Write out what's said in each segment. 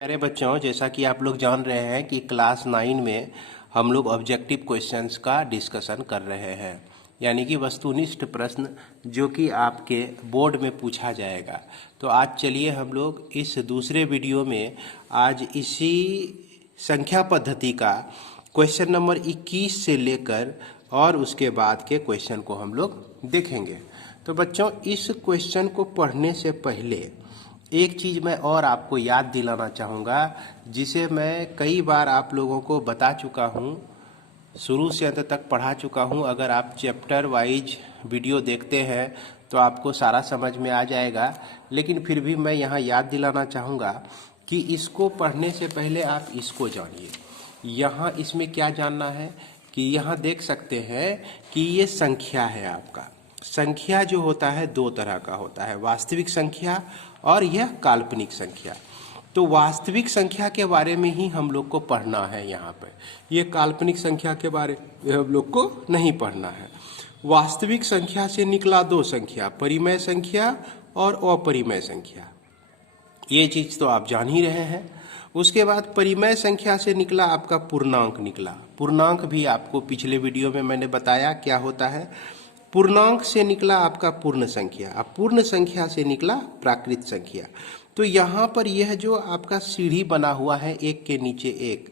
प्यारे बच्चों, जैसा कि आप लोग जान रहे हैं कि क्लास 9 में हम लोग ऑब्जेक्टिव क्वेश्चंस का डिस्कशन कर रहे हैं, यानी कि वस्तुनिष्ठ प्रश्न जो कि आपके बोर्ड में पूछा जाएगा। तो आज चलिए हम लोग इस दूसरे वीडियो में आज इसी संख्या पद्धति का क्वेश्चन नंबर 21 से लेकर और उसके बाद के क्वेश्चन को हम लोग देखेंगे। तो बच्चों, इस क्वेश्चन को पढ़ने से पहले एक चीज़ मैं और आपको याद दिलाना चाहूँगा, जिसे मैं कई बार आप लोगों को बता चुका हूँ, शुरू से अंत तक पढ़ा चुका हूँ। अगर आप चैप्टर वाइज वीडियो देखते हैं तो आपको सारा समझ में आ जाएगा, लेकिन फिर भी मैं यहाँ याद दिलाना चाहूँगा कि इसको पढ़ने से पहले आप इसको जानिए। यहाँ इसमें क्या जानना है कि यहाँ देख सकते हैं कि ये संख्या है आपका। संख्या जो होता है दो तरह का होता है, वास्तविक संख्या और यह काल्पनिक संख्या। तो वास्तविक संख्या के बारे में ही हम लोग को पढ़ना है यहाँ पर, ये काल्पनिक संख्या के बारे में हम लोग को नहीं पढ़ना है। वास्तविक संख्या से निकला दो संख्या, परिमेय संख्या और अपरिमेय संख्या, ये चीज़ तो आप जान ही रहे हैं। उसके बाद परिमेय संख्या से निकला आपका पूर्णांक निकला। पूर्णांक भी आपको पिछले वीडियो में मैंने बताया क्या होता है। पूर्णांक से निकला आपका पूर्ण संख्या, अब पूर्ण संख्या से निकला प्राकृत संख्या। तो यहाँ पर यह जो आपका सीढ़ी बना हुआ है एक के नीचे एक,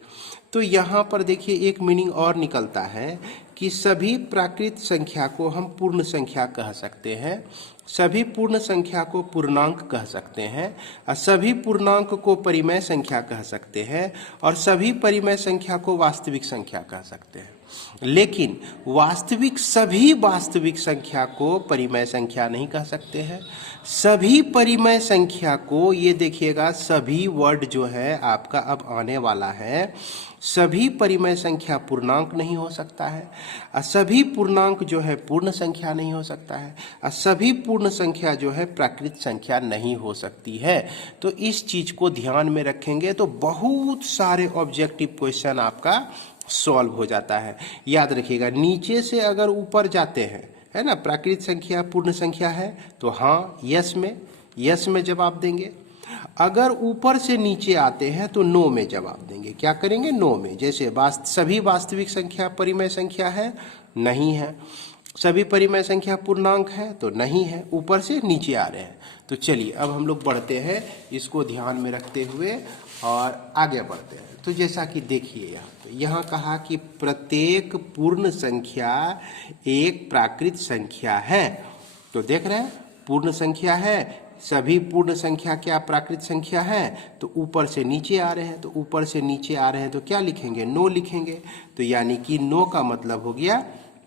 तो यहाँ पर देखिए एक मीनिंग और निकलता है कि सभी प्राकृत संख्या को हम पूर्ण संख्या कह सकते हैं, सभी पूर्ण संख्या को पूर्णांक कह सकते हैं, और सभी पूर्णांक को परिमेय संख्या कह सकते हैं, और सभी परिमेय संख्या को वास्तविक संख्या कह सकते हैं। लेकिन सभी वास्तविक संख्या को परिमेय संख्या नहीं कह सकते हैं। सभी परिमेय संख्या को, ये देखिएगा सभी वर्ड जो है आपका अब आने वाला है, सभी परिमेय संख्या पूर्णांक नहीं हो सकता है, और सभी पूर्णांक जो है पूर्ण संख्या नहीं हो सकता है, और सभी पूर्ण संख्या जो है प्राकृत संख्या नहीं हो सकती है। तो इस चीज को ध्यान में रखेंगे तो बहुत सारे ऑब्जेक्टिव क्वेश्चन आपका सॉल्व हो जाता है। याद रखिएगा, नीचे से अगर ऊपर जाते हैं, है ना, प्राकृत संख्या पूर्ण संख्या है तो हाँ यस में जवाब देंगे। अगर ऊपर से नीचे आते हैं तो नो में जवाब देंगे। क्या करेंगे? नो में। जैसे सभी वास्तविक संख्या परिमेय संख्या है, नहीं है। सभी परिमेय संख्या पूर्णांक है तो नहीं है। ऊपर से नीचे आ रहे हैं। तो चलिए अब हम लोग बढ़ते हैं, इसको ध्यान में रखते हुए और आगे बढ़ते हैं। तो जैसा कि देखिए यहाँ कहा कि प्रत्येक पूर्ण संख्या एक प्राकृत संख्या है। तो देख रहे हैं पूर्ण संख्या है, सभी पूर्ण संख्या क्या प्राकृत संख्या है। तो ऊपर से नीचे आ रहे हैं, तो ऊपर से नीचे आ रहे हैं तो क्या लिखेंगे? नो लिखेंगे। तो यानी कि नो का मतलब हो गया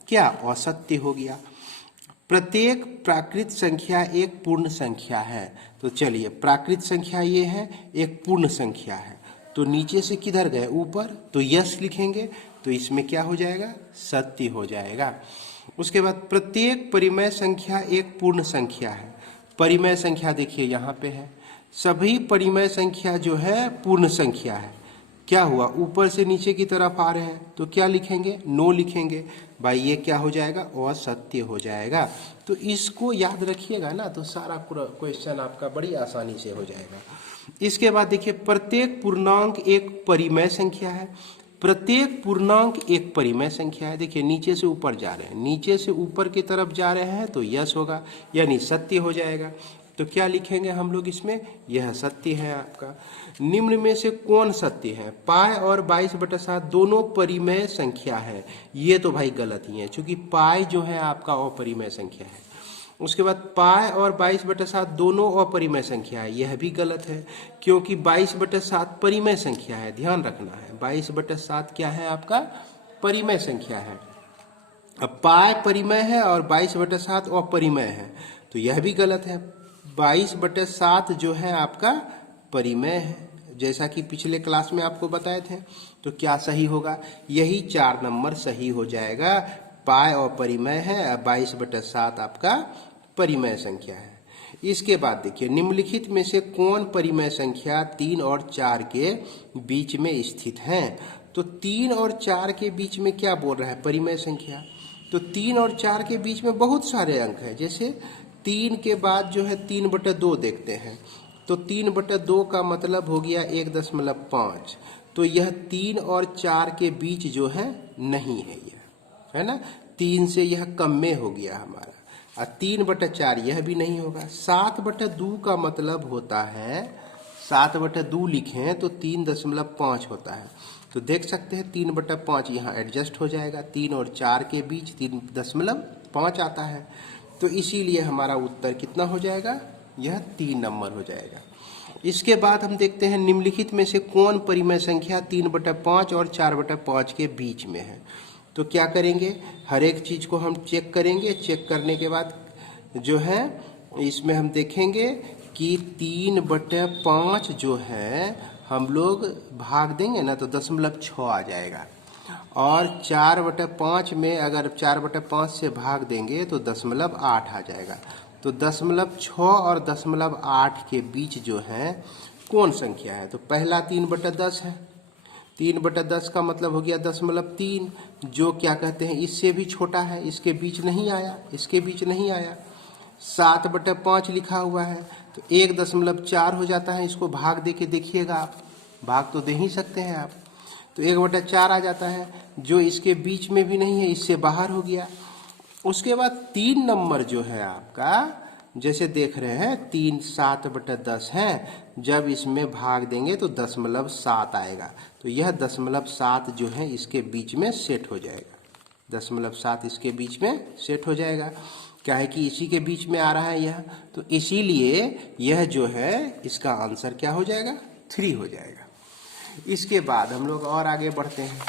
क्या? असत्य हो गया। प्रत्येक प्राकृत संख्या एक पूर्ण संख्या है। तो चलिए प्राकृत संख्या ये है, एक पूर्ण संख्या है, तो नीचे से किधर गए? ऊपर, तो यस लिखेंगे। तो इसमें क्या हो जाएगा? सत्य हो जाएगा। उसके बाद प्रत्येक परिमेय संख्या एक पूर्ण संख्या है। परिमेय संख्या देखिए यहाँ पे है, सभी परिमेय संख्या जो है पूर्ण संख्या है। क्या हुआ? ऊपर से नीचे की तरफ आ रहे हैं तो क्या लिखेंगे? नो लिखेंगे। भाई ये क्या हो जाएगा? असत्य हो जाएगा। तो इसको याद रखिएगा ना, तो सारा क्वेश्चन आपका बड़ी आसानी से हो जाएगा। इसके बाद देखिए प्रत्येक पूर्णांक एक परिमेय संख्या है। प्रत्येक पूर्णांक एक परिमेय संख्या है। देखिए नीचे से ऊपर जा रहे हैं, नीचे से ऊपर की तरफ जा रहे हैं तो यस होगा, यानी सत्य हो जाएगा। तो क्या लिखेंगे हम लोग इसमें? यह सत्य है आपका। निम्न में से कौन सत्य है? पाई और 22/7 दोनों परिमेय संख्या है। ये तो भाई गलत ही है, क्योंकि पाई जो है आपका अपरिमेय संख्या है। उसके बाद पाई और 22/7 दोनों अपरिमेय संख्या है। यह भी गलत है, क्योंकि 22/7 परिमेय संख्या है। ध्यान रखना है, 22/7 क्या है आपका? परिमेय संख्या है। अब पाई परिमेय है और 22/7 अपरिमेय है, तो यह भी गलत है। 22/7 जो है आपका परिमेय है, जैसा कि पिछले क्लास में आपको बताए थे। तो क्या सही होगा? यही 4 नंबर सही हो जाएगा। पाई अपरिमेय है, 22/7 आपका परिमेय संख्या है। इसके बाद देखिए निम्नलिखित में से कौन परिमेय संख्या 3 और 4 के बीच में स्थित है? तो 3 और 4 के बीच में क्या बोल रहा है? परिमेय संख्या। तो 3 और 4 के बीच में बहुत सारे अंक हैं। जैसे 3 के बाद जो है 3/2 देखते हैं, तो 3/2 का मतलब हो गया 1.5। तो यह 3 और 4 के बीच जो है नहीं है, यह है ना, 3 से यह कम में हो गया हमारा। और 3/4 यह भी नहीं होगा। 7/2 का मतलब होता है, 7/2 लिखें तो 3.5 होता है। तो देख सकते हैं 3/5 यहाँ एडजस्ट हो जाएगा, 3 और 4 के बीच 3.5 आता है। तो इसीलिए हमारा उत्तर कितना हो जाएगा, यह 3 नंबर हो जाएगा। इसके बाद हम देखते हैं निम्नलिखित में से कौन परिमेय संख्या 3/5 और 4/5 के बीच में है। तो क्या करेंगे, हर एक चीज़ को हम चेक करेंगे। चेक करने के बाद जो है इसमें हम देखेंगे कि 3/5 जो है हम लोग भाग देंगे ना तो 0.6 आ जाएगा। और 4/5 में अगर 4/5 से भाग देंगे तो 0.8 आ जाएगा। तो 0.6 और 0.8 के बीच जो है कौन संख्या है। तो पहला 3/10 है, 3/10 का मतलब हो गया 0.3, जो क्या कहते हैं इससे भी छोटा है, इसके बीच नहीं आया, इसके बीच नहीं आया। 7/5 लिखा हुआ है तो 1.4 हो जाता है। इसको भाग दे के देखिएगा आप, भाग तो दे ही सकते हैं आप। तो 1/4 आ जाता है, जो इसके बीच में भी नहीं है, इससे बाहर हो गया। उसके बाद 3 नंबर जो है आपका, जैसे देख रहे हैं 3 7/10 है, जब इसमें भाग देंगे तो 0.7 आएगा। तो यह 0.7 जो है इसके बीच में सेट हो जाएगा, 0.7 इसके बीच में सेट हो जाएगा। क्या है कि इसी के बीच में आ रहा है यह, तो इसीलिए यह जो है इसका आंसर क्या हो जाएगा, 3 हो जाएगा। इसके बाद हम लोग और आगे बढ़ते हैं।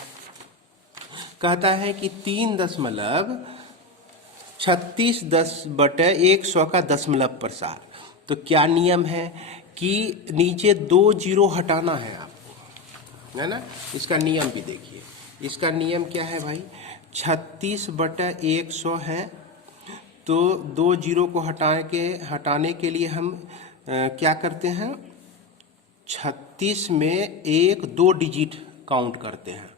कहता है कि 3.36/100 का दशमलव प्रसार। तो क्या नियम है कि नीचे 2 जीरो हटाना है आपको, है ना। इसका नियम भी देखिए, इसका नियम क्या है भाई, 36/100 है तो 2 जीरो को हटाने के लिए हम क्या करते हैं, 36 में 1 2 डिजिट काउंट करते हैं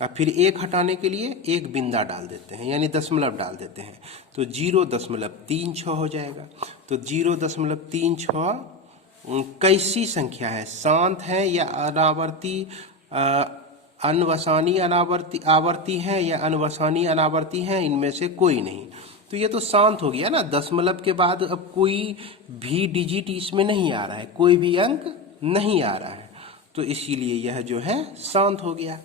और फिर 1 हटाने के लिए 1 बिंदा डाल देते हैं, यानी दशमलव डाल देते हैं। तो 0.36 हो जाएगा। तो 0.36 कैसी संख्या है, शांत है या अनावर्ती, अनवसानी आवर्ती है या अनवसानी अनावर्ती है, इनमें से कोई नहीं। तो ये तो शांत हो गया ना, दशमलव के बाद अब कोई भी डिजिट इसमें नहीं आ रहा है, कोई भी अंक नहीं आ रहा है, तो इसीलिए यह जो है शांत हो गया।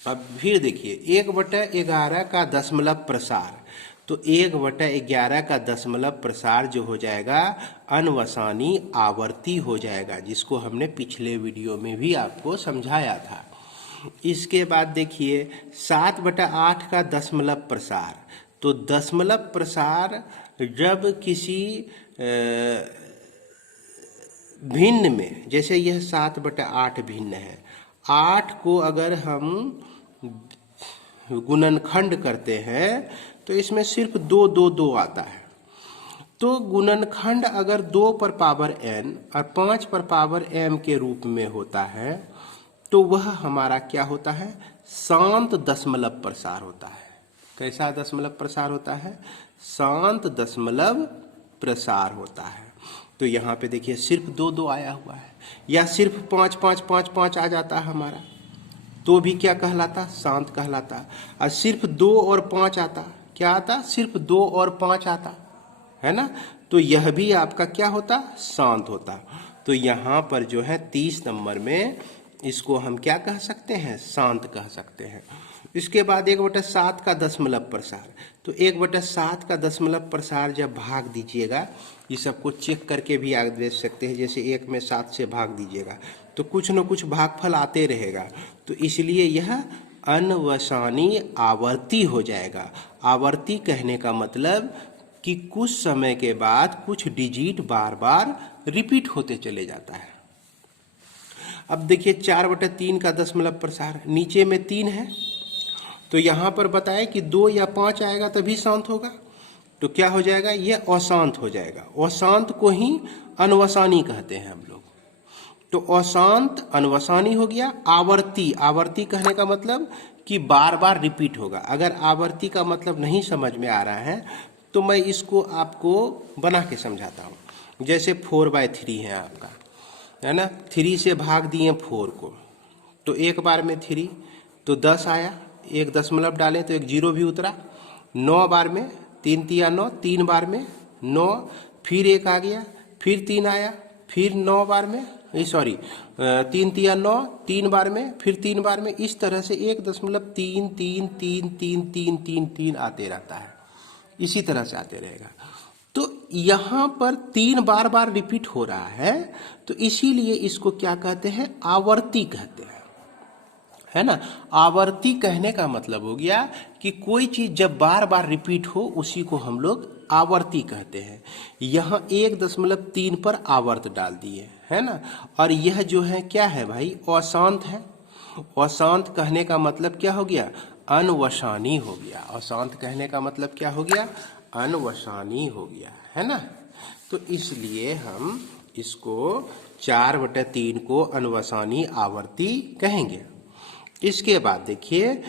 अब फिर देखिए 1/11 का दशमलव प्रसार। तो 1/11 का दशमलव प्रसार जो हो जाएगा अनवसानी आवर्ती हो जाएगा, जिसको हमने पिछले वीडियो में भी आपको समझाया था। इसके बाद देखिए 7/8 का दशमलव प्रसार। तो दशमलव प्रसार जब किसी भिन्न में, जैसे यह 7/8 भिन्न है, 8 को अगर हम गुणनखंड करते हैं तो इसमें सिर्फ 2 2 2 आता है। तो गुणनखंड अगर 2 पर पावर n और 5 पर पावर m के रूप में होता है तो वह हमारा क्या होता है, शांत दशमलव प्रसार होता है। कैसा दशमलव प्रसार होता है, शांत दशमलव प्रसार होता है। तो यहाँ पे देखिए सिर्फ 2 2 आया हुआ है, या सिर्फ 5 5 5 5 आ जाता है हमारा, तो भी क्या कहलाता, शांत कहलाता। और सिर्फ 2 और 5 आता, क्या आता, सिर्फ 2 और 5 आता है ना, तो यह भी आपका क्या होता, शांत होता। तो यहाँ पर जो है 30 नंबर में इसको हम क्या कह सकते हैं, शांत कह सकते हैं। इसके बाद 1/7 का दशमलव प्रसार। तो 1/7 का दशमलव प्रसार जब भाग दीजिएगा, ये सबको चेक करके भी आगे देख सकते हैं, जैसे 1 में 7 से भाग दीजिएगा तो कुछ न कुछ भागफल आते रहेगा, तो इसलिए यह अनवसानी आवर्ती हो जाएगा। आवर्ती कहने का मतलब कि कुछ समय के बाद कुछ डिजिट बार बार रिपीट होते चले जाता है। अब देखिए 4/3 का दशमलव प्रसार, नीचे में 3 है तो यहाँ पर बताए कि 2 या 5 आएगा तभी शांत होगा, तो क्या हो जाएगा, यह अशांत हो जाएगा। अशांत को ही अनवसानी कहते हैं हम लोग। तो अशांत अनवसानी हो गया। आवर्ती, आवर्ती कहने का मतलब कि बार बार रिपीट होगा। अगर आवर्ती का मतलब नहीं समझ में आ रहा है तो मैं इसको आपको बना के समझाता हूँ। जैसे 4/3 है आपका, है ना, 3 से भाग दिए 4 को, तो एक बार में 3 तो 10 आया, एक दशमलव डालें तो एक जीरो भी उतरा। 9 बार में 3 तिया 9, 3 बार में 9, फिर एक आ गया, फिर 3 आया, फिर 9 बार में, सॉरी 3 तिया 9, 3 बार में, फिर 3 बार में, इस तरह से 1.3333333 आते रहता है, इसी तरह से आते रहेगा। तो यहाँ पर 3 बार बार रिपीट हो रहा है, तो इसीलिए इसको क्या कहते हैं, आवर्ती कहते हैं, है ना। आवर्ती कहने का मतलब हो गया कि कोई चीज जब बार बार रिपीट हो उसी को हम लोग आवर्ती कहते हैं। यहाँ 1.3 पर आवर्त डाल दिए, है ना, और यह जो है क्या है भाई, अशांत है। अशांत कहने का मतलब क्या हो गया, अनवसानी हो गया। अशांत कहने का मतलब क्या हो गया, अनवसानी हो गया, है ना। तो इसलिए हम इसको 4/3 को अनवसानी आवर्ती कहेंगे। इसके बाद देखिए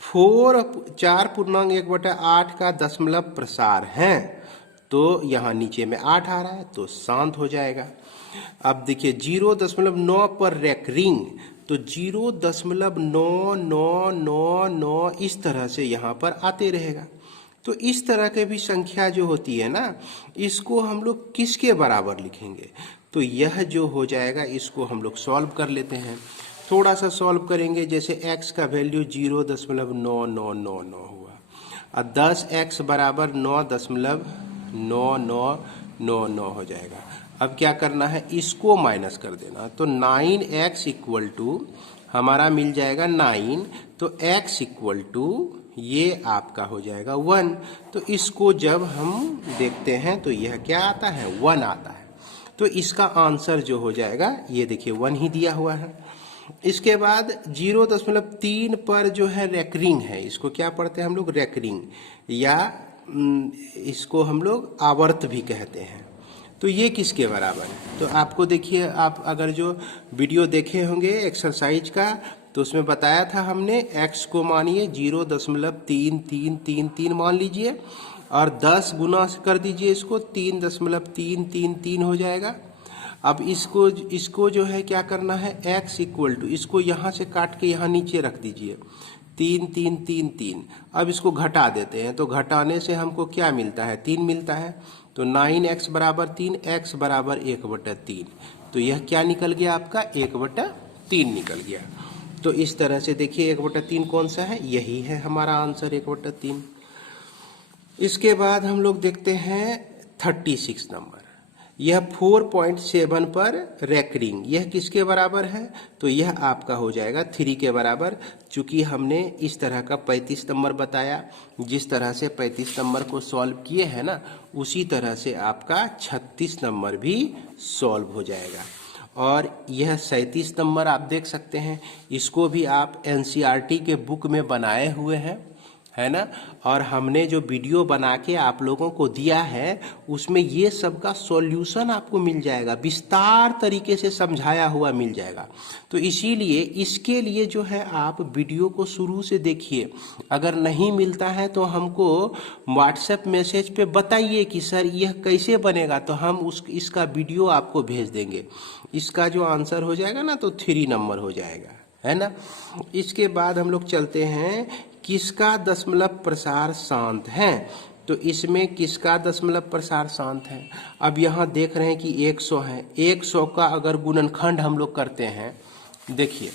4.1/8 का दशमलव प्रसार है, तो यहाँ नीचे में 8 आ रहा है तो शांत हो जाएगा। अब देखिए 0.9 पर रेकरिंग, तो 0.9999 इस तरह से यहाँ पर आते रहेगा। तो इस तरह के भी संख्या जो होती है ना, इसको हम लोग किसके बराबर लिखेंगे, तो यह जो हो जाएगा इसको हम लोग सॉल्व कर लेते हैं। थोड़ा सा सॉल्व करेंगे, जैसे x का वैल्यू 0.9999 हुआ और 10x बराबर 9.9999 हो जाएगा। अब क्या करना है, इसको माइनस कर देना, तो 9x इक्वल टू हमारा मिल जाएगा 9, तो x इक्वल टू ये आपका हो जाएगा 1। तो इसको जब हम देखते हैं तो यह क्या आता है, 1 आता है। तो इसका आंसर जो हो जाएगा ये देखिए 1 ही दिया हुआ है। इसके बाद 0.3 पर जो है रेकरिंग है, इसको क्या पढ़ते हैं हम लोग, रेकरिंग, या इसको हम लोग आवर्त भी कहते हैं। तो ये किसके बराबर है, तो आपको देखिए, आप अगर जो वीडियो देखे होंगे एक्सरसाइज का, तो उसमें बताया था हमने, x को मानिए 0.3333 मान लीजिए और 10 गुना कर दीजिए इसको, 3.333 हो जाएगा। अब इसको जो है क्या करना है, x इक्वल टू, इसको यहाँ से काट के यहाँ नीचे रख दीजिए, 3 अब इसको घटा देते हैं, तो घटाने से हमको क्या मिलता है, 3 मिलता है। तो 9x बराबर 3, x बराबर 1/3, तो यह क्या निकल गया आपका, 1/3 निकल गया। तो इस तरह से देखिए 1/3 कौन सा है, यही है हमारा आंसर 1/3। इसके बाद हम लोग देखते हैं 36 नंबर, यह 4.7 पर रेकरिंग, यह किसके बराबर है, तो यह आपका हो जाएगा 3 के बराबर। चूंकि हमने इस तरह का 35 नंबर बताया, जिस तरह से 35 नंबर को सॉल्व किए हैं ना, उसी तरह से आपका 36 नंबर भी सॉल्व हो जाएगा। और यह 37 नंबर आप देख सकते हैं, इसको भी आप एनसीईआरटी के बुक में बनाए हुए हैं, है ना, और हमने जो वीडियो बना के आप लोगों को दिया है उसमें ये सब का सॉल्यूशन आपको मिल जाएगा, विस्तार तरीके से समझाया हुआ मिल जाएगा। तो इसीलिए इसके लिए जो है आप वीडियो को शुरू से देखिए, अगर नहीं मिलता है तो हमको व्हाट्सएप मैसेज पे बताइए कि सर यह कैसे बनेगा, तो हम इसका वीडियो आपको भेज देंगे। इसका जो आंसर हो जाएगा ना, तो 3 नंबर हो जाएगा, है ना। इसके बाद हम लोग चलते हैं, किसका दशमलव प्रसार शांत है, तो इसमें किसका दशमलव प्रसार शांत है। अब यहाँ देख रहे हैं कि 100 है, 100 का अगर गुणनखंड हम लोग करते हैं, देखिए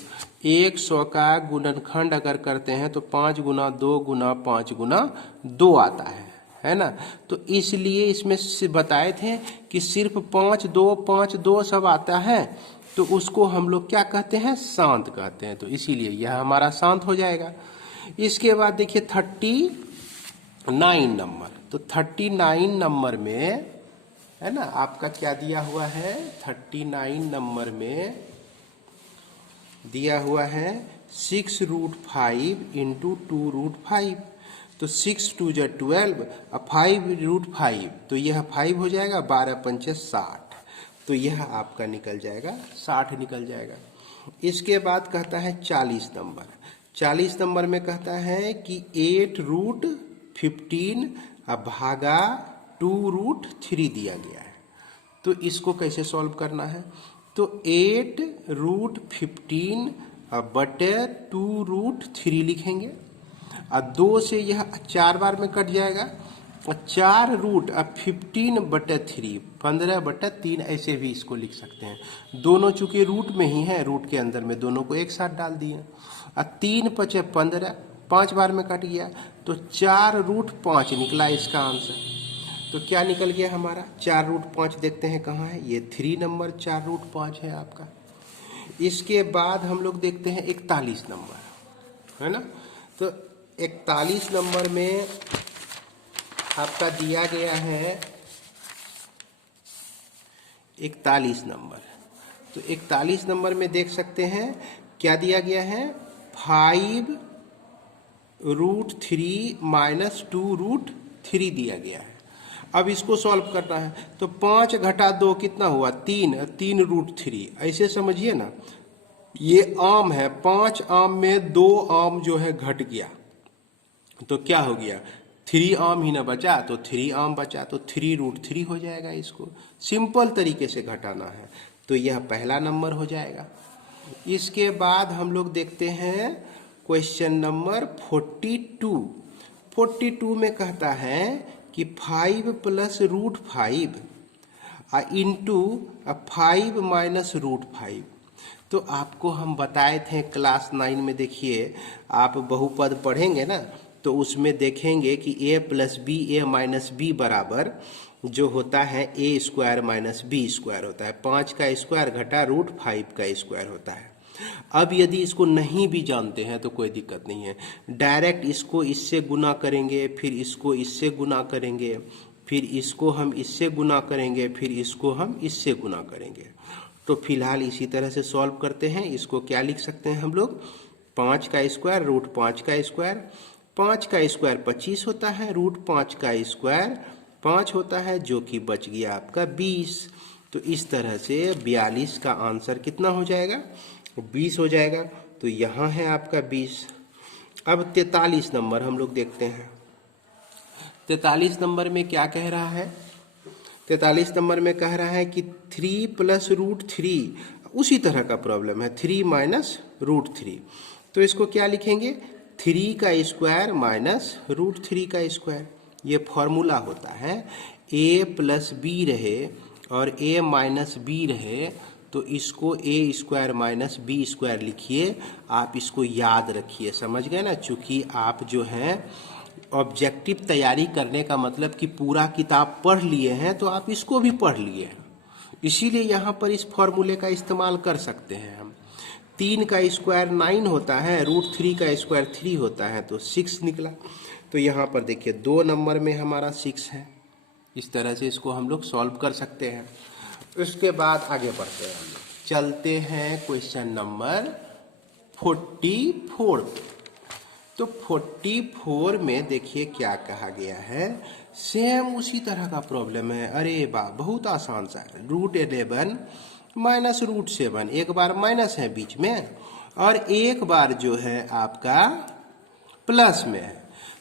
100 का गुणनखंड अगर करते हैं तो 5 गुना 2 गुना 5 गुना 2 आता है ना। तो इसलिए इसमें बताए थे कि सिर्फ 5 2 सब आता है, तो उसको हम लोग क्या कहते हैं, शांत कहते हैं। तो इसीलिए यह हमारा शांत हो जाएगा। इसके बाद देखिए 39 नंबर, तो 39 नंबर में है ना आपका क्या दिया हुआ है, 39 नंबर में दिया हुआ है 6√5 × 2√5, तो 6 2 = 12 और 5√5, तो यह 5 हो जाएगा, 12 पंचे 60, तो यह आपका निकल जाएगा 60 निकल जाएगा। इसके बाद कहता है 40 नंबर, 40 नंबर में कहता है कि 8√15 भागा 2√3 दिया गया है। तो इसको कैसे सॉल्व करना है, तो 8√15 बटे 2√3 लिखेंगे और 2 से यह 4 बार में कट जाएगा और 4√15 बटे 3 15/3 ऐसे भी इसको लिख सकते हैं। दोनों चूंकि रूट में ही है, रूट के अंदर में दोनों को एक साथ डाल दिए और 3 × 5 = 15, 5 बार में कट गया तो 4√5 निकला इसका आंसर। तो क्या निकल गया हमारा 4√5, देखते हैं कहाँ है, ये 3 नंबर 4√5 है आपका। इसके बाद हम लोग देखते हैं 41 नंबर, है ना। तो 41 नंबर में आपका दिया गया है 41 नंबर। तो 41 नंबर में देख सकते हैं क्या दिया गया है, 5√3 - 2√3 दिया गया है। अब इसको सॉल्व करना है तो 5 घटा 2 कितना हुआ, 3, 3√3 ऐसे समझिए ना। ये आम है, 5 आम में 2 आम जो है घट गया तो क्या हो गया, 3 आम ही ना बचा, तो 3 आम बचा तो 3√3 हो जाएगा। इसको सिंपल तरीके से घटाना है तो यह पहला नंबर हो जाएगा। इसके बाद हम लोग देखते हैं क्वेश्चन नंबर 42। 42 में कहता है कि 5 + √5 इंटू 5 - √5। तो आपको हम बताए थे क्लास 9 में, देखिए आप बहुपद पढ़ेंगे ना तो उसमें देखेंगे कि a + b a - b बराबर जो होता है a² - b² होता है, 5 का स्क्वायर घटा √5 का स्क्वायर होता है। अब यदि इसको नहीं भी जानते हैं तो कोई दिक्कत नहीं है, डायरेक्ट इसको इससे गुना करेंगे, फिर इसको इससे गुना करेंगे, फिर इसको हम इससे गुना करेंगे, फिर इसको हम इससे गुना करेंगे। तो फिलहाल इसी तरह से सॉल्व करते हैं। इसको क्या लिख सकते हैं हम लोग, 5 का स्क्वायर √5 का स्क्वायर, 5 का स्क्वायर 25 होता है, √5 का स्क्वायर 5 होता है, जो कि बच गया आपका 20। तो इस तरह से 42 का आंसर कितना हो जाएगा, 20 हो जाएगा। तो यहाँ है आपका 20। अब 43 नंबर हम लोग देखते हैं। 43 नंबर में क्या कह रहा है, 43 नंबर में कह रहा है कि 3 + √3, उसी तरह का प्रॉब्लम है, 3 - √3। तो इसको क्या लिखेंगे, 3 का स्क्वायर माइनस √3 का स्क्वायर। ये फॉर्मूला होता है, a + b रहे और a - b रहे तो इसको a² - b² लिखिए। आप इसको याद रखिए, समझ गए ना। चूँकि आप जो हैं ऑब्जेक्टिव तैयारी करने का मतलब कि पूरा किताब पढ़ लिए हैं तो आप इसको भी पढ़ लिए हैं, इसीलिए यहाँ पर इस फॉर्मूले का इस्तेमाल कर सकते हैं हम। 3 का स्क्वायर 9 होता है, √3 का स्क्वायर 3 होता है, तो 6 निकला। तो यहाँ पर देखिए 2 नंबर में हमारा 6 है। इस तरह से इसको हम लोग सॉल्व कर सकते हैं। उसके बाद आगे बढ़ते हैं, हम लोग चलते हैं क्वेश्चन नंबर 44 पे। तो 44 में देखिए क्या कहा गया है, सेम उसी तरह का प्रॉब्लम है। अरे वाह, बहुत आसान सा है। √11 - √7, एक बार माइनस है बीच में और एक बार जो है आपका प्लस में है।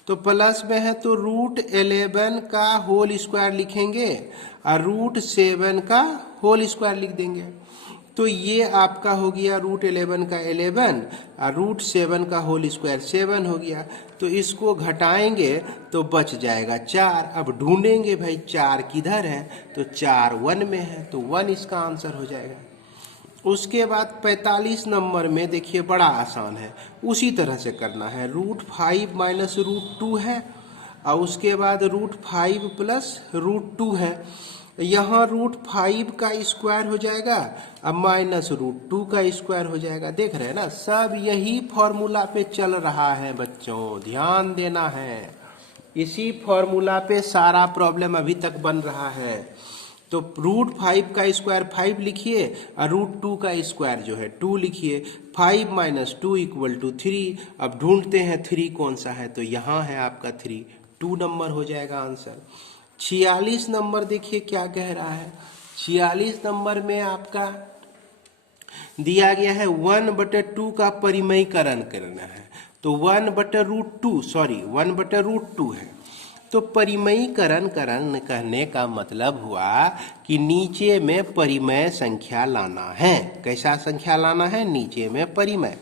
तो प्लस में है तो √11 का होल स्क्वायर लिखेंगे और √7 का होल स्क्वायर लिख देंगे। तो ये आपका हो गया √11 का 11 और √7 का होल स्क्वायर 7 हो गया। तो इसको घटाएंगे तो बच जाएगा 4। अब ढूंढेंगे भाई 4 किधर है, तो 4 1 में है, तो 1 इसका आंसर हो जाएगा। उसके बाद 45 नंबर में देखिए बड़ा आसान है, उसी तरह से करना है। √5 - √2 है और उसके बाद √5 + √2 है। यहाँ √5 का स्क्वायर हो जाएगा अब माइनस √2 का स्क्वायर हो जाएगा। देख रहे हैं ना, सब यही फॉर्मूला पे चल रहा है बच्चों, ध्यान देना है। इसी फॉर्मूला पे सारा प्रॉब्लम अभी तक बन रहा है। तो √5 का स्क्वायर 5 लिखिए और √2 का स्क्वायर जो है 2 लिखिए। 5 - 2 = 3। अब ढूंढते हैं 3 कौन सा है, तो यहाँ है आपका 3, 2 नंबर हो जाएगा आंसर। 46 नंबर देखिए क्या कह रहा है। 46 नंबर में आपका दिया गया है 1/2 का परिमयीकरण करना है। तो 1/√2 है तो परिमयीकरण कहने का मतलब हुआ कि नीचे में परिमेय संख्या लाना है। कैसा संख्या लाना है? नीचे में परिमेय।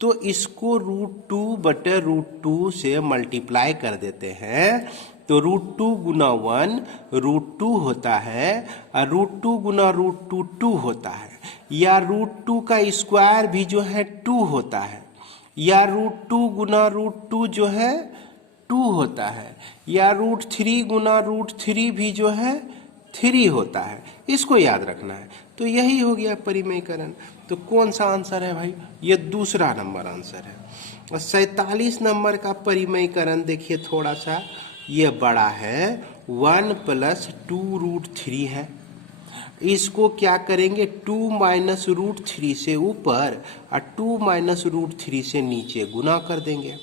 तो इसको √2/√2 से मल्टीप्लाई कर देते हैं, तो √2 गुना 1 √2 होता है और √2 गुना √2 2 होता है, या √2 का स्क्वायर भी जो है 2 होता है, या √2 गुना √2 जो है 2 होता है, या √3 गुना √3 भी जो है 3 होता है। इसको याद रखना है। तो यही हो गया परिमयीकरण। तो कौन सा आंसर है भाई? ये दूसरा नंबर आंसर है। और 47 नंबर का परिमयीकरण देखिए थोड़ा सा ये बड़ा है, 1 + 2√3 है। इसको क्या करेंगे? 2 - √3 से ऊपर और 2 - √3 से नीचे गुना कर देंगे।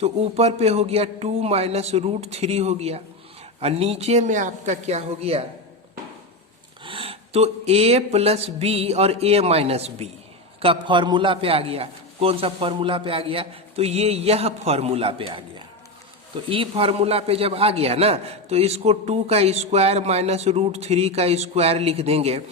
तो ऊपर पे हो गया 2 - √3 हो गया, और नीचे में आपका क्या हो गया? तो a + b और a - b का फॉर्मूला पे आ गया। कौन सा फॉर्मूला पे आ गया? तो यह फॉर्मूला पे आ गया। तो ई फार्मूला पे जब आ गया ना, तो इसको 2 का स्क्वायर माइनस √3 का स्क्वायर लिख देंगे।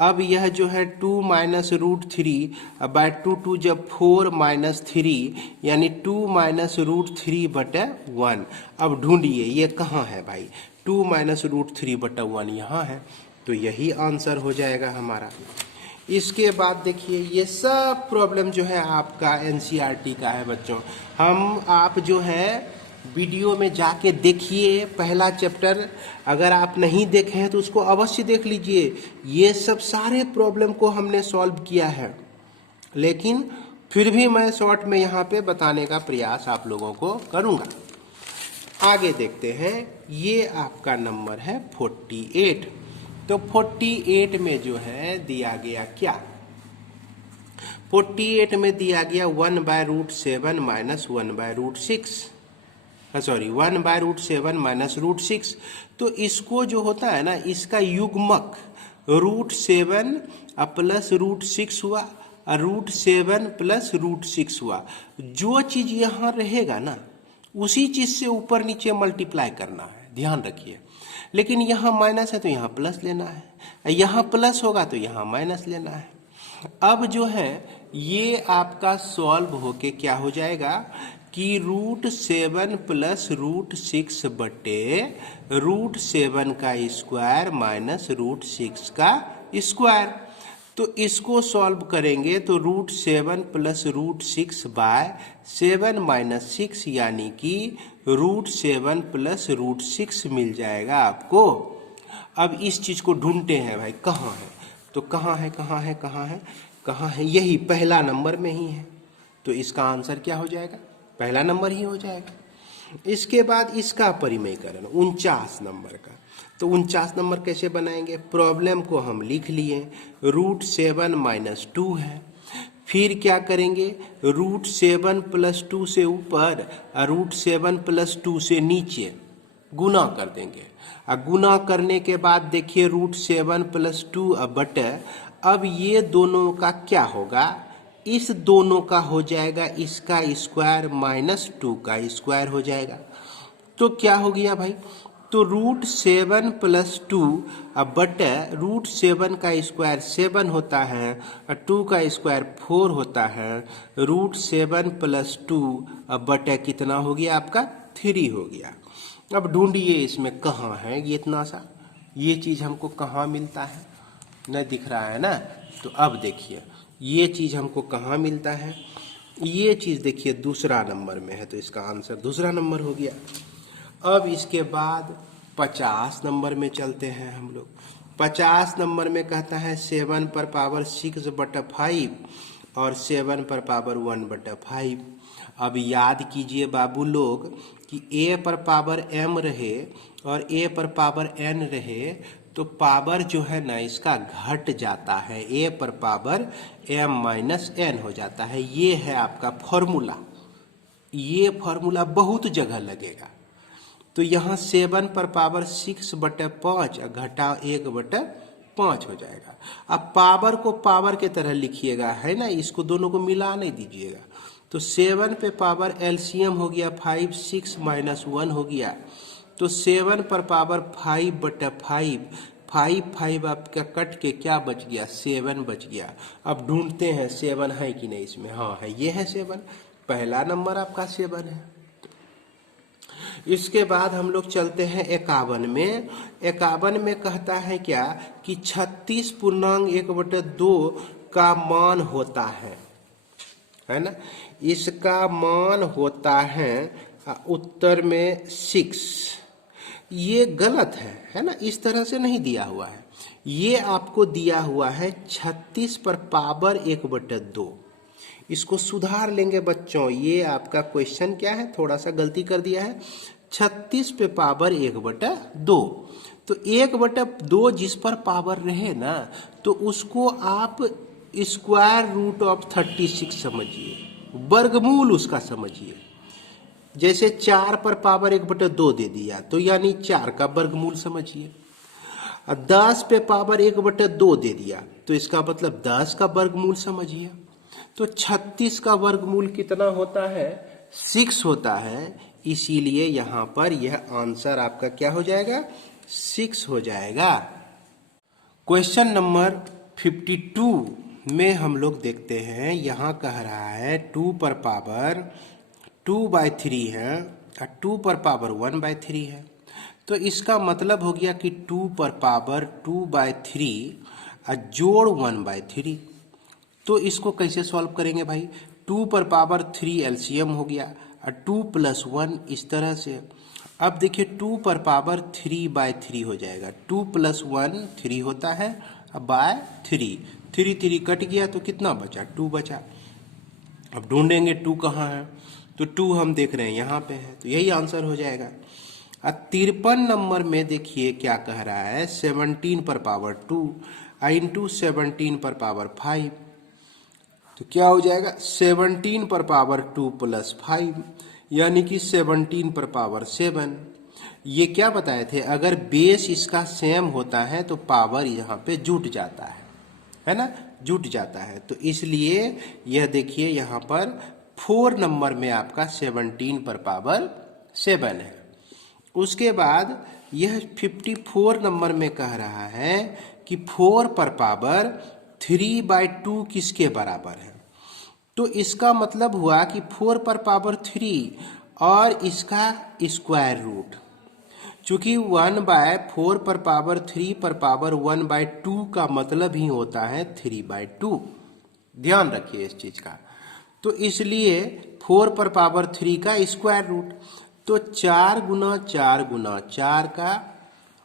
अब यह जो है 2 - √3 बाय 2 जब 4 - 3 यानी 2 - √3/1। अब ढूंढिए ये कहाँ है भाई? 2 - √3/1 यहाँ है। तो यही आंसर हो जाएगा हमारा। इसके बाद देखिए ये सब प्रॉब्लम जो है आपका एनसीईआरटी का है बच्चों। आप जो है वीडियो में जाके देखिए पहला चैप्टर। अगर आप नहीं देखे हैं तो उसको अवश्य देख लीजिए। ये सब सारे प्रॉब्लम को हमने सॉल्व किया है, लेकिन फिर भी मैं शॉर्ट में यहाँ पे बताने का प्रयास आप लोगों को करूँगा। आगे देखते हैं। ये आपका नंबर है 48। तो 48 में जो है दिया गया क्या? 48 में दिया गया 1/√7 - 1/√6। सॉरी 1/√7 - √6। तो इसको जो होता है ना, इसका युग्मक √7 + √6 हुआ और √7 + √6 हुआ। जो चीज यहाँ रहेगा ना, उसी चीज से ऊपर नीचे मल्टीप्लाई करना है, ध्यान रखिए। लेकिन यहाँ माइनस है तो यहाँ प्लस लेना है, यहाँ प्लस होगा तो यहाँ माइनस लेना है। अब जो है ये आपका सॉल्व होके क्या हो जाएगा कि √7 + √6 बटे √7 का स्क्वायर माइनस √6 का स्क्वायर। तो इसको सॉल्व करेंगे तो √7 + √6 बाय 7 - 6 यानी कि √7 + √6 मिल जाएगा आपको। अब इस चीज को ढूंढते हैं भाई, कहाँ है? तो कहाँ है, कहाँ है, कहाँ है, कहाँ है? यही पहला नंबर में ही है। तो इसका आंसर क्या हो जाएगा? पहला नंबर ही हो जाएगा। इसके बाद इसका परिमयीकरण 49 नंबर का। तो 49 नंबर कैसे बनाएंगे? प्रॉब्लम को हम लिख लिए, √7 - 2 है। फिर क्या करेंगे? √7 + 2 से ऊपर और √7 + 2 से नीचे गुना कर देंगे। और गुना करने के बाद देखिए √7 + 2 बटे, अब ये दोनों का क्या होगा? इस दोनों का हो जाएगा इसका स्क्वायर माइनस 2 का स्क्वायर हो जाएगा। तो क्या हो गया भाई? तो √7 + 2 बटे √7 का स्क्वायर 7 होता है और 2 का स्क्वायर 4 होता है। √7 + 2 बटे कितना हो गया आपका? 3 हो गया। अब ढूंढिए इसमें कहाँ है ये इतना सा, ये चीज़ हमको कहाँ मिलता है? नहीं दिख रहा है ना? तो अब देखिए ये चीज़ हमको कहाँ मिलता है? ये चीज़ देखिए दूसरा नंबर में है, तो इसका आंसर दूसरा नंबर हो गया। अब इसके बाद 50 नंबर में चलते हैं हम लोग। 50 नंबर में कहता है 7/6/5 और 7/1/5। अब याद कीजिए बाबू लोग कि a/m रहे और a/n रहे तो पावर जो है ना इसका घट जाता है, a/m-n हो जाता है। ये है आपका फॉर्मूला। ये फॉर्मूला बहुत जगह लगेगा। तो यहाँ 7/6/5 घटा 1/5 हो जाएगा। अब पावर को पावर के तरह लिखिएगा, है ना, इसको दोनों को मिला नहीं दीजिएगा। तो 7 पे पावर एलसीएम हो गया 5, 6 - 1 हो गया। तो 7 पर पावर 5 बटा 5, 5 आपका कट के क्या बच गया, 7 बच गया। अब ढूंढते हैं 7 है कि नहीं इसमें, हाँ है, ये है 7, पहला नंबर आपका 7 है। इसके बाद हम लोग चलते हैं 51 में। 51 में कहता है क्या कि 36.1/2 का मान होता है ना, इसका मान होता है उत्तर में 6। ये गलत है ना, इस तरह से नहीं दिया हुआ है, ये आपको दिया हुआ है 36 पर पावर 1/2। इसको सुधार लेंगे बच्चों, ये आपका क्वेश्चन क्या है, थोड़ा सा गलती कर दिया है, 36 पे पावर 1/2। तो 1/2 जिस पर पावर रहे ना, तो उसको आप स्क्वायर रूट ऑफ 36 समझिए, वर्गमूल उसका समझिए। जैसे 4 पर पावर 1/2 दे दिया, तो यानी 4 का वर्गमूल समझिए। 10 पे पावर 1/2 दे दिया, तो इसका मतलब 10 का वर्गमूल समझिए। तो 36 का वर्गमूल कितना होता है, 6 होता है, इसीलिए यहाँ पर यह आंसर आपका क्या हो जाएगा, 6 हो जाएगा। क्वेश्चन नंबर 52 में हम लोग देखते हैं, यहाँ कह रहा है 2 पर पावर 2/3 है और 2 पर पावर 1/3 है। तो इसका मतलब हो गया कि 2 पर पावर 2/3 और जोड़ 1/3। तो इसको कैसे सॉल्व करेंगे भाई, 2 पर पावर 3 एलसीएम हो गया और 2 + 1 इस तरह से। अब देखिए 2 पर पावर 3/3 हो जाएगा, 2 + 1 3 होता है, अब बाय 3, 3 कट गया तो कितना बचा, 2 बचा। अब ढूंढेंगे 2 कहाँ है, तो 2 हम देख रहे हैं यहाँ पे है, तो यही आंसर हो जाएगा। अब 53 नंबर में देखिए क्या कह रहा है, 17 पर पावर 2 इंटू 17 पर पावर 5, तो क्या हो जाएगा 17 पर पावर 2 + 5, यानी कि 17 पर पावर 7। ये क्या बताए थे, अगर बेस इसका सेम होता है तो पावर यहाँ पे जुट जाता है ना, जुट जाता है। तो इसलिए यह देखिए यहाँ पर 4 नंबर में आपका 17 पर पावर 7 है। उसके बाद यह 54 नंबर में कह रहा है कि 4 पर पावर 3/2 किसके बराबर है। तो इसका मतलब हुआ कि 4 पर पावर 3 और इसका स्क्वायर रूट, चूंकि 1/4 पर पावर 3 पर पावर 1/2 का मतलब ही होता है 3/2, ध्यान रखिए इस चीज का। तो इसलिए 4 पर पावर 3 का स्क्वायर रूट, तो 4 गुना 4 गुना 4 का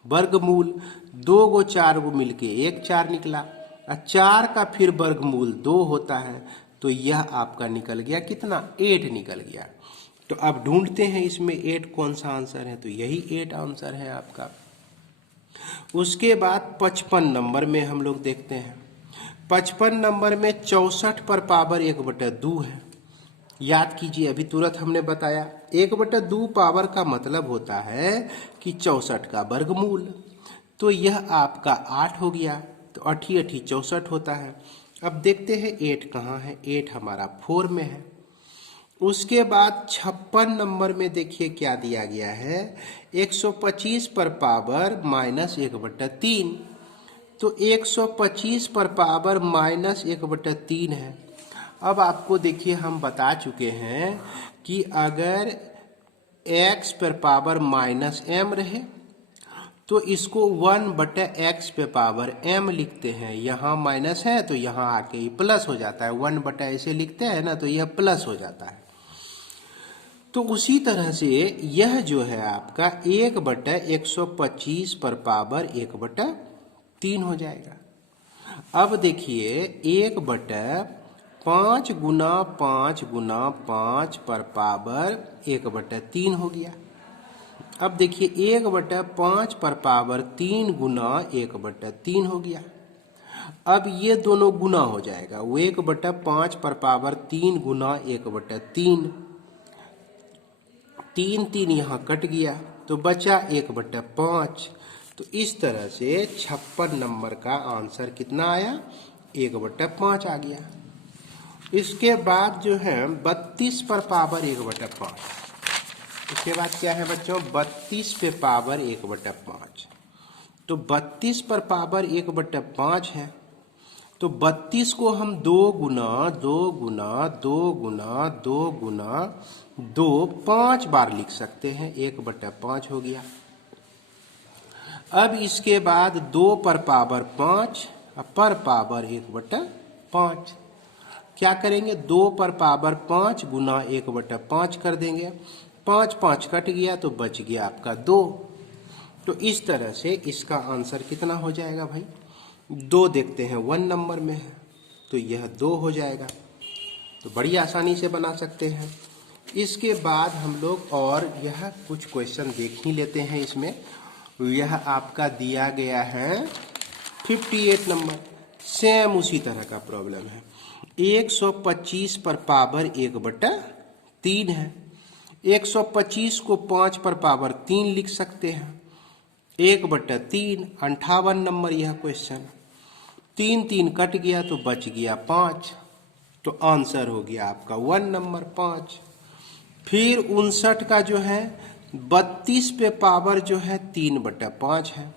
वर्गमूल, 2 गो 4 गो मिलके 1 4 निकला, और 4 का फिर वर्गमूल 2 होता है, तो यह आपका निकल गया कितना, 8 निकल गया। तो अब ढूंढते हैं इसमें 8 कौन सा आंसर है, तो यही 8 आंसर है आपका। उसके बाद 55 नंबर में हम लोग देखते हैं, 55 नंबर में 64 पर पावर 1/2 है। याद कीजिए, अभी तुरंत हमने बताया 1/2 पावर का मतलब होता है कि 64 का वर्गमूल। तो यह आपका 8 हो गया, तो 8 8 64 होता है। अब देखते हैं 8 कहाँ है, 8 हमारा 4 में है। उसके बाद 56 नंबर में देखिए क्या दिया गया है, 125 पर पावर -1/3। तो 125 पर पावर -1/3 है। अब आपको देखिए हम बता चुके हैं कि अगर x पर पावर -m रहे तो इसको 1/x पे पावर m लिखते हैं। यहाँ माइनस है तो यहाँ आके ही प्लस हो जाता है, 1/ ऐसे लिखते हैं ना, तो यह प्लस हो जाता है। तो उसी तरह से यह जो है आपका 1/125 पर पावर 1/3 हो जाएगा। अब देखिए 1/5 गुना 5 गुना 5 पर पावर 1/3 हो गया। अब देखिए 1/5 पर पावर 3 गुना 1/3 हो गया। अब ये दोनों गुना हो जाएगा, वो 1/5 पर पावर 3 गुना 1/3, 3 यहाँ कट गया तो बचा 1/5। तो इस तरह से 56 नंबर का आंसर कितना आया, 1/5 आ गया। इसके बाद जो है 32 पर पावर 1/5, उसके बाद क्या है बच्चों, 32 पे पावर 1/5। तो 32 पर पावर 1/5 है, तो 32 को हम 2 गुना 2 गुना 2 गुना 2 गुना 2 5 बार लिख सकते हैं, 1/5 हो गया। अब इसके बाद 2 पर पावर 5 पर पावर 1/5 क्या करेंगे, 2 पर पावर 5 गुना 1/5 कर देंगे, 5 5 कट गया तो बच गया आपका 2। तो इस तरह से इसका आंसर कितना हो जाएगा भाई, 2 देखते हैं 1 नंबर में है तो यह 2 हो जाएगा। तो बड़ी आसानी से बना सकते हैं। इसके बाद हम लोग और यह कुछ क्वेश्चन देख ही लेते हैं। इसमें यह आपका दिया गया है 58 नंबर, सेम उसी तरह का प्रॉब्लम है। 125 पर पावर 1/3 है। 125 को 5 पर पावर 3 लिख सकते हैं, 1/3 58 नंबर यह क्वेश्चन। 3 3 कट गया तो बच गया 5, तो आंसर हो गया आपका 1 नंबर 5। फिर 59 का जो है 32 पे पावर जो है 3/5 है।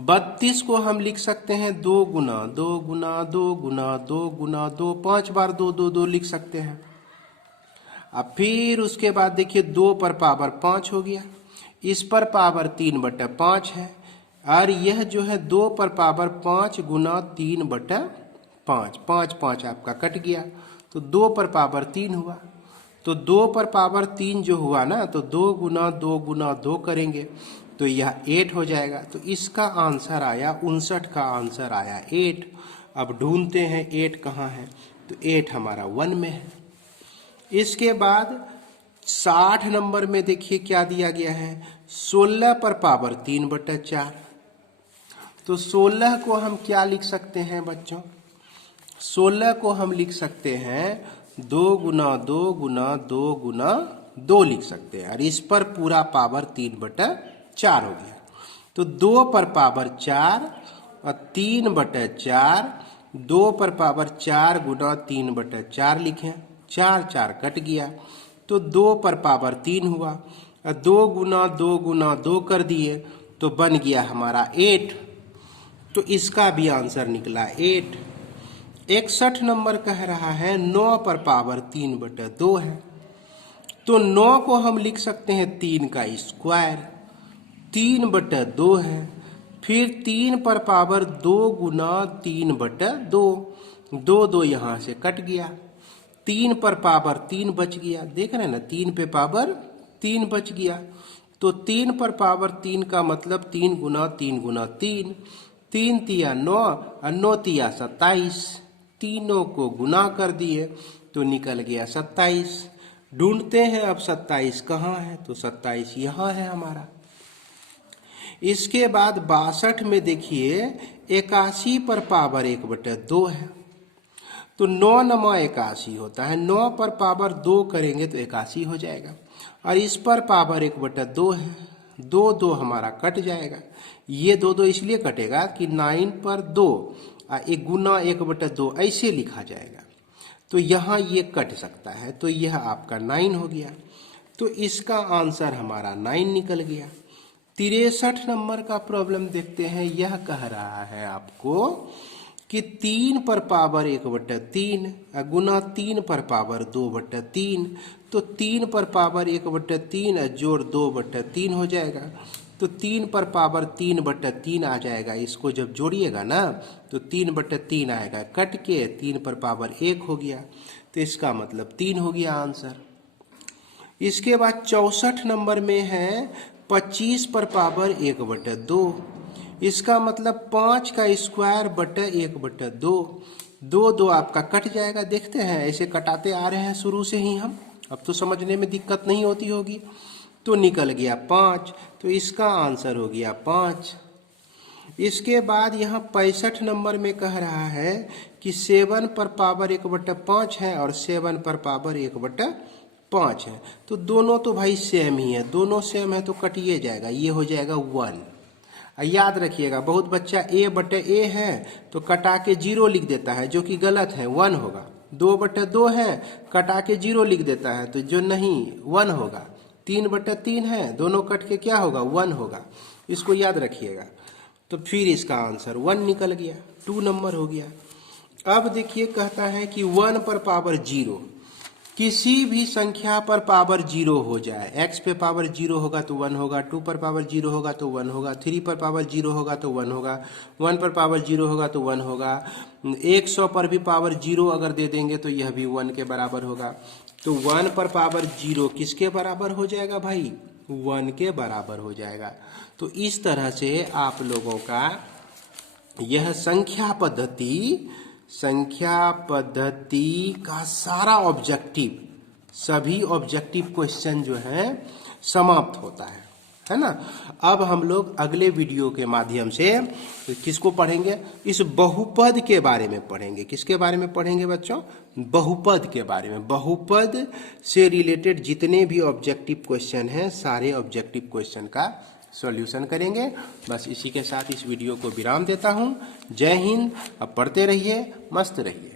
32 को हम लिख सकते हैं 2 गुना 2 गुना 2 गुना 2 गुना 2, 5 बार 2 2 2 लिख सकते हैं। अब फिर उसके बाद देखिए 2 पर पावर 5 हो गया, इस पर पावर 3/5 है, और यह जो है 2 पर पावर 5 गुना 3/5, 5 5 आपका कट गया तो 2 पर पावर 3 हुआ। तो 2 पर पावर 3 जो हुआ ना, तो 2 गुना 2 गुना 2 करेंगे तो यह 8 हो जाएगा। तो इसका आंसर आया 59 का आंसर आया 8। अब ढूंढते हैं 8 कहाँ है, तो 8 हमारा 1 में है। इसके बाद 60 नंबर में देखिए क्या दिया गया है, 16 पर पावर 3/4। तो 16 को हम क्या लिख सकते हैं बच्चों, 16 को हम लिख सकते हैं 2 गुना 2 गुना 2 गुना 2 लिख सकते हैं, और इस पर पूरा पावर 3/4 हो गया। तो 2 पर पावर 4 और 3/4, 2 पर पावर 4 गुना 3/4 लिखें, 4 4 कट गया तो 2 पर पावर 3 हुआ, और 2 गुना 2 गुना 2 कर दिए तो बन गया हमारा 8। तो इसका भी आंसर निकला 8। 61 नंबर कह रहा है 9 पर पावर 3/2 है। तो 9 को हम लिख सकते हैं 3 का स्क्वायर, 3/2 है। फिर 3 पर पावर 2 गुना 3/2, 2 2 यहाँ से कट गया, 3 पर पावर 3 बच गया, देख रहे हैं ना, 3 पे पावर 3 बच गया। तो 3 पर पावर 3 का मतलब 3 गुना 3 गुना 3, 3 तिया 9 और 9 तिया 27, तीनों को गुना कर दिए तो निकल गया 27। ढूंढते हैं अब 27 कहाँ है, तो 27 यहाँ है हमारा। इसके बाद 62 में देखिए 81 पर पावर 1/2 है। तो 9 9 81 होता है, 9 पर पावर 2 करेंगे तो 81 हो जाएगा, और इस पर पावर 1/2 है, 2 2 हमारा कट जाएगा। ये 2 2 इसलिए कटेगा कि 9 पर 2 एक गुना 1/2 ऐसे लिखा जाएगा, तो यहाँ ये कट सकता है, तो यह आपका 9 हो गया। तो इसका आंसर हमारा 9 निकल गया। 63 नंबर का प्रॉब्लम देखते हैं। यह कह रहा है आपको कि 3 पर पावर 1/3 गुना 3 पर पावर 2/3, तो 3 पर पावर 1/3 जोड़ 2/3 हो जाएगा। तो 3 पर पावर 3/3 आ जाएगा, इसको जब जोड़िएगा ना तो 3/3 आएगा, कट के 3 पर पावर 1 हो गया, तो इसका मतलब 3 हो गया आंसर। इसके बाद 64 नंबर में है 25 पर पावर 1/2, इसका मतलब 5 का स्क्वायर बटे 1/2, 2 2 आपका कट जाएगा। देखते हैं, ऐसे कटाते आ रहे हैं शुरू से ही हम, अब तो समझने में दिक्कत नहीं होती होगी। तो निकल गया 5, तो इसका आंसर हो गया 5। इसके बाद यहाँ 65 नंबर में कह रहा है कि 7 पर पावर 1/5 है और 7 पर पावर 1/5 है। तो दोनों तो भाई सेम ही है, दोनों सेम है तो कटिए जाएगा, ये हो जाएगा 1। याद रखिएगा, बहुत बच्चा a/a है तो कटा के 0 लिख देता है, जो कि गलत है, 1 होगा। 2/2 है, कटा के 0 लिख देता है, तो जो नहीं 1 होगा। 3/3 है, दोनों कट के क्या होगा 1 होगा, इसको याद रखिएगा। तो फिर इसका आंसर 1 निकल गया, 2 नंबर हो गया। अब देखिए कहता है कि 1 पर पावर 0, किसी भी संख्या पर पावर 0 हो जाए, x पे पावर 0 होगा तो 1 होगा, 2 पर पावर 0 होगा तो 1 होगा, 3 पर पावर 0 होगा तो 1 होगा, 1 पर पावर 0 होगा तो 1 होगा, 100 पर भी पावर 0 अगर दे देंगे तो यह भी 1 के बराबर होगा। तो 1 पर पावर 0 किसके बराबर हो जाएगा भाई, 1 के बराबर हो जाएगा। तो इस तरह से आप लोगों का यह संख्या पद्धति का सारा ऑब्जेक्टिव, सभी ऑब्जेक्टिव क्वेश्चन जो है समाप्त होता है ना। अब हम लोग अगले वीडियो के माध्यम से किसको पढ़ेंगे, इस बहुपद के बारे में पढ़ेंगे। किसके बारे में पढ़ेंगे बच्चों, बहुपद के बारे में। बहुपद से रिलेटेड जितने भी ऑब्जेक्टिव क्वेश्चन हैं सारे ऑब्जेक्टिव क्वेश्चन का सॉल्यूशन करेंगे। बस इसी के साथ इस वीडियो को विराम देता हूं। जय हिंद। अब पढ़ते रहिए, मस्त रहिए।